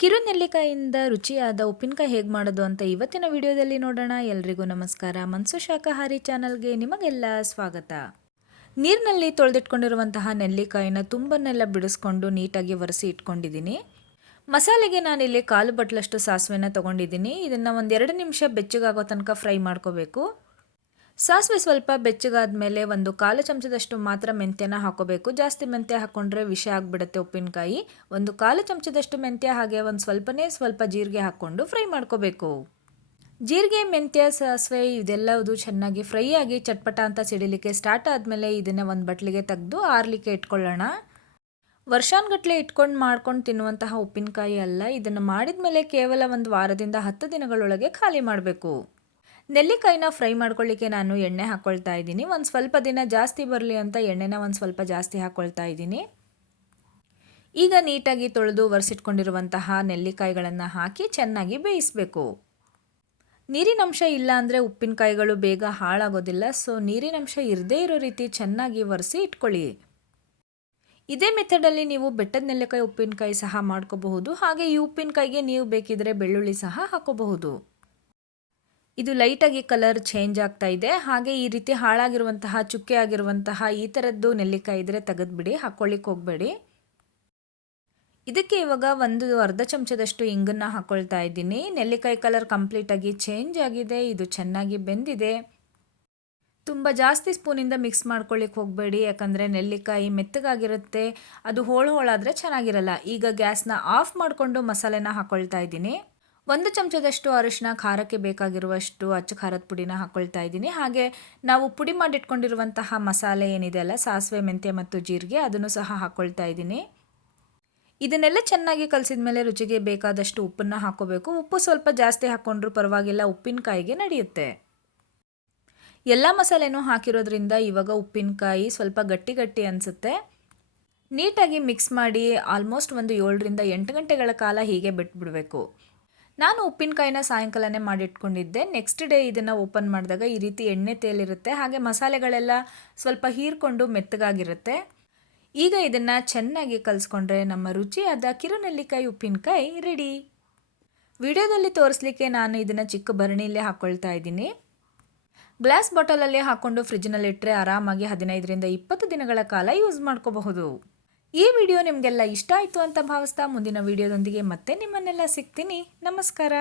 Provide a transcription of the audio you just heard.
ಕಿರು ನೆಲ್ಲಿಕಾಯಿಂದ ರುಚಿಯಾದ ಉಪ್ಪಿನಕಾಯಿ ಹೇಗೆ ಮಾಡೋದು ಅಂತ ಇವತ್ತಿನ ವಿಡಿಯೋದಲ್ಲಿ ನೋಡೋಣ. ಎಲ್ರಿಗೂ ನಮಸ್ಕಾರ. ಮನ್ಸು ಶಾಕಾಹಾರಿ ಚಾನಲ್ಗೆ ನಿಮಗೆಲ್ಲ ಸ್ವಾಗತ. ನೀರಿನಲ್ಲಿ ತೊಳೆದಿಟ್ಕೊಂಡಿರುವಂತಹ ನೆಲ್ಲಿಕಾಯಿನ ತುಂಬನ್ನೆಲ್ಲ ಬಿಡಿಸ್ಕೊಂಡು ನೀಟಾಗಿ ಒರೆಸಿ ಇಟ್ಕೊಂಡಿದ್ದೀನಿ. ಮಸಾಲೆಗೆ ನಾನಿಲ್ಲಿ 1/4 ಬಟ್ಲಷ್ಟು ಸಾಸಿವೆನ ತೊಗೊಂಡಿದ್ದೀನಿ. ಇದನ್ನು ಒಂದು 2 ನಿಮಿಷ ಬೆಚ್ಚಗಾಗೋ ತನಕ ಫ್ರೈ ಮಾಡ್ಕೋಬೇಕು. ಸಾಸಿವೆ ಸ್ವಲ್ಪ ಬೆಚ್ಚಗಾದ್ಮೇಲೆ 1/4 ಚಮಚದಷ್ಟು ಮಾತ್ರ ಮೆಂತ್ಯನ ಹಾಕೋಬೇಕು. ಜಾಸ್ತಿ ಮೆಂತ್ಯ ಹಾಕ್ಕೊಂಡ್ರೆ ವಿಷ ಆಗಿಬಿಡುತ್ತೆ ಉಪ್ಪಿನಕಾಯಿ. 1/4 ಚಮಚದಷ್ಟು ಮೆಂತ್ಯ ಹಾಗೆ ಸ್ವಲ್ಪ ಜೀರಿಗೆ ಹಾಕ್ಕೊಂಡು ಫ್ರೈ ಮಾಡ್ಕೋಬೇಕು. ಜೀರಿಗೆ, ಮೆಂತ್ಯ, ಸಾಸಿವೆ ಇದೆಲ್ಲವುದು ಚೆನ್ನಾಗಿ ಫ್ರೈ ಆಗಿ ಚಟ್ಪಟ ಅಂತ ಸಿಡಿಲಿಕ್ಕೆ ಸ್ಟಾರ್ಟ್ ಆದಮೇಲೆ ಇದನ್ನು ಒಂದು ಬಟ್ಲಿಗೆ ತೆಗೆದು ಆರಲಿಕ್ಕೆ ಇಟ್ಕೊಳ್ಳೋಣ. ವರ್ಷಾನುಗಟ್ಟಲೆ ಇಟ್ಕೊಂಡು ಮಾಡ್ಕೊಂಡು ತಿನ್ನುವಂತಹ ಉಪ್ಪಿನಕಾಯಿ ಅಲ್ಲ. ಇದನ್ನು ಮಾಡಿದ ಮೇಲೆ ಕೇವಲ 1 ವಾರದಿಂದ 10 ದಿನಗಳೊಳಗೆ ಖಾಲಿ ಮಾಡಬೇಕು. ನೆಲ್ಲಿಕಾಯಿನ ಫ್ರೈ ಮಾಡ್ಕೊಳ್ಳಿಕ್ಕೆ ನಾನು ಎಣ್ಣೆ ಹಾಕ್ಕೊಳ್ತಾ ಇದ್ದೀನಿ. ಒಂದು ಸ್ವಲ್ಪ ದಿನ ಜಾಸ್ತಿ ಬರಲಿ ಅಂತ ಎಣ್ಣೆನ ಒಂದು ಸ್ವಲ್ಪ ಜಾಸ್ತಿ ಹಾಕ್ಕೊಳ್ತಾ ಇದ್ದೀನಿ. ಈಗ ನೀಟಾಗಿ ತೊಳೆದು ಒರೆಸಿಟ್ಕೊಂಡಿರುವಂತಹ ನೆಲ್ಲಿಕಾಯಿಗಳನ್ನು ಹಾಕಿ ಚೆನ್ನಾಗಿ ಬೇಯಿಸಬೇಕು. ನೀರಿನಂಶ ಇಲ್ಲ ಅಂದರೆ ಉಪ್ಪಿನಕಾಯಿಗಳು ಬೇಗ ಹಾಳಾಗೋದಿಲ್ಲ. ಸೊ ನೀರಿನಂಶ ಇರದೇ ಇರೋ ರೀತಿ ಚೆನ್ನಾಗಿ ಒರೆಸಿ ಇಟ್ಕೊಳ್ಳಿ. ಇದೇ ಮೆಥಡಲ್ಲಿ ನೀವು ಬೆಟ್ಟದ ನೆಲ್ಲಿಕಾಯಿ ಉಪ್ಪಿನಕಾಯಿ ಸಹ ಮಾಡ್ಕೋಬಹುದು. ಹಾಗೆ ಈ ಉಪ್ಪಿನಕಾಯಿಗೆ ನೀವು ಬೇಕಿದ್ರೆ ಬೆಳ್ಳುಳ್ಳಿ ಸಹ ಹಾಕೋಬಹುದು. ಇದು ಲೈಟಾಗಿ ಕಲರ್ ಚೇಂಜ್ ಆಗ್ತಾ ಇದೆ. ಹಾಗೆ ಈ ರೀತಿ ಹಾಳಾಗಿರುವಂತಹ, ಚುಕ್ಕೆ ಆಗಿರುವಂತಹ ಈ ಥರದ್ದು ನೆಲ್ಲಿಕಾಯಿ ಇದ್ದರೆ ತೆಗೆದುಬಿಡಿ, ಹಾಕ್ಕೊಳ್ಳಿಕ್ಕೆ ಹೋಗಬೇಡಿ. ಇದಕ್ಕೆ ಇವಾಗ ಅರ್ಧ ಚಮಚದಷ್ಟು ಇಂಗನ್ನು ಹಾಕ್ಕೊಳ್ತಾ ಇದ್ದೀನಿ. ನೆಲ್ಲಿಕಾಯಿ ಕಲರ್ ಕಂಪ್ಲೀಟಾಗಿ ಚೇಂಜ್ ಆಗಿದೆ. ಇದು ಚೆನ್ನಾಗಿ ಬೆಂದಿದೆ. ತುಂಬ ಜಾಸ್ತಿ ಸ್ಪೂನಿಂದ ಮಿಕ್ಸ್ ಮಾಡ್ಕೊಳ್ಳಿಕ್ಕೆ ಹೋಗಬೇಡಿ, ಯಾಕಂದರೆ ನೆಲ್ಲಿಕಾಯಿ ಮೆತ್ತಗಾಗಿರುತ್ತೆ. ಅದು ಹೋಳಾದರೆ ಚೆನ್ನಾಗಿರಲ್ಲ. ಈಗ ಗ್ಯಾಸ್ನ ಆಫ್ ಮಾಡಿಕೊಂಡು ಮಸಾಲೆನ ಹಾಕ್ಕೊಳ್ತಾ ಇದ್ದೀನಿ. 1 ಚಮಚದಷ್ಟು ಅರಿಶಿನ, ಖಾರಕ್ಕೆ ಬೇಕಾಗಿರುವಷ್ಟು ಅಚ್ಚ ಖಾರದ ಪುಡಿನ ಹಾಕ್ಕೊಳ್ತಾ ಇದ್ದೀನಿ. ಹಾಗೆ ನಾವು ಪುಡಿ ಮಾಡಿಟ್ಕೊಂಡಿರುವಂತಹ ಮಸಾಲೆ ಏನಿದೆ ಅಲ್ಲ, ಸಾಸಿವೆ, ಮೆಂತ್ಯ ಮತ್ತು ಜೀರಿಗೆ, ಅದನ್ನು ಸಹ ಹಾಕ್ಕೊಳ್ತಾ ಇದ್ದೀನಿ. ಇದನ್ನೆಲ್ಲ ಚೆನ್ನಾಗಿ ಕಲಸಿದ ಮೇಲೆ ರುಚಿಗೆ ಬೇಕಾದಷ್ಟು ಉಪ್ಪನ್ನು ಹಾಕ್ಕೋಬೇಕು. ಉಪ್ಪು ಸ್ವಲ್ಪ ಜಾಸ್ತಿ ಹಾಕ್ಕೊಂಡ್ರೂ ಪರವಾಗಿಲ್ಲ, ಉಪ್ಪಿನಕಾಯಿಗೆ ನಡೆಯುತ್ತೆ. ಎಲ್ಲ ಮಸಾಲೆನೂ ಹಾಕಿರೋದ್ರಿಂದ ಇವಾಗ ಉಪ್ಪಿನಕಾಯಿ ಸ್ವಲ್ಪ ಗಟ್ಟಿ ಅನಿಸುತ್ತೆ. ನೀಟಾಗಿ ಮಿಕ್ಸ್ ಮಾಡಿ ಆಲ್ಮೋಸ್ಟ್ 7 ರಿಂದ 8 ಗಂಟೆಗಳ ಕಾಲ ಹೀಗೆ ಬಿಟ್ಬಿಡಬೇಕು. ನಾನು ಉಪ್ಪಿನಕಾಯಿನ ಸಾಯಂಕಾಲನೇ ಮಾಡಿಟ್ಕೊಂಡಿದ್ದೆ. ನೆಕ್ಸ್ಟ್ ಡೇ ಇದನ್ನು ಓಪನ್ ಮಾಡಿದಾಗ ಈ ರೀತಿ ಎಣ್ಣೆ ತೇಲಿರುತ್ತೆ. ಹಾಗೆ ಮಸಾಲೆಗಳೆಲ್ಲ ಸ್ವಲ್ಪ ಹೀರ್ಕೊಂಡು ಮೆತ್ತಗಾಗಿರುತ್ತೆ. ಈಗ ಇದನ್ನು ಚೆನ್ನಾಗಿ ಕಲಿಸ್ಕೊಂಡ್ರೆ ನಮ್ಮ ರುಚಿಯಾದ ಕಿರು ನೆಲ್ಲಿಕಾಯಿ ಉಪ್ಪಿನಕಾಯಿ ರೆಡಿ. ವಿಡಿಯೋದಲ್ಲಿ ತೋರಿಸ್ಲಿಕ್ಕೆ ನಾನು ಇದನ್ನು ಚಿಕ್ಕ ಭರಣಿಯಲ್ಲೇ ಹಾಕ್ಕೊಳ್ತಾ ಇದ್ದೀನಿ. ಗ್ಲಾಸ್ ಬಾಟಲಲ್ಲಿ ಹಾಕ್ಕೊಂಡು ಫ್ರಿಜ್ನಲ್ಲಿಟ್ಟರೆ ಆರಾಮಾಗಿ 15 ರಿಂದ 20 ದಿನಗಳ ಕಾಲ ಯೂಸ್ ಮಾಡ್ಕೋಬಹುದು. ಈ ವಿಡಿಯೋ ನಿಮಗೆಲ್ಲ ಇಷ್ಟ ಆಯಿತು ಅಂತ ಭಾವಿಸ್ತಾ ಮುಂದಿನ ವಿಡಿಯೋದೊಂದಿಗೆ ಮತ್ತೆ ನಿಮ್ಮನ್ನೆಲ್ಲ ಸಿಗ್ತೀನಿ. ನಮಸ್ಕಾರ.